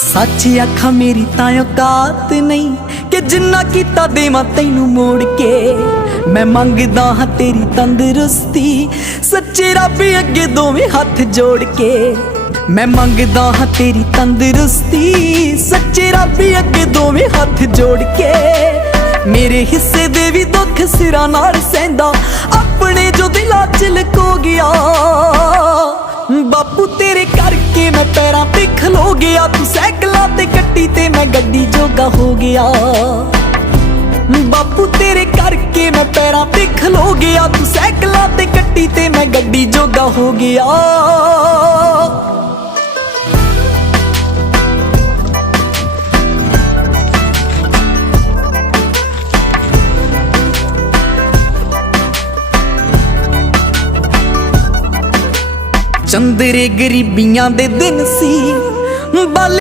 सच आखा मेरी तां औकात नहीं कि जिन्ना कीता देवां तैनू मोड़ के। मैं मंगदा हां तेरी तंदुरुस्ती सच्चे रब अगे दोवें हाथ जोड़ के। मैं मंगदा हां तेरी तंदुरुस्ती सच्चे रब अगे दोवें हाथ जोड़ के। मेरे हिस्से दे भी दुख सिरां नाल सैंदा अपने जो दिलां च लको गया। बापू तेरे करके मैं पैरां ते खलो गया। तू सैकलां ते कट्टी ते मैं गड्डी जोगा हो गया। बापू तेरे करके मैं पैरां ते खलो गया। तू सैकलां ते कट्टी ते मैं गड्डी जोगा हो गया। चंदरे गरीबियां दे दिन सी बल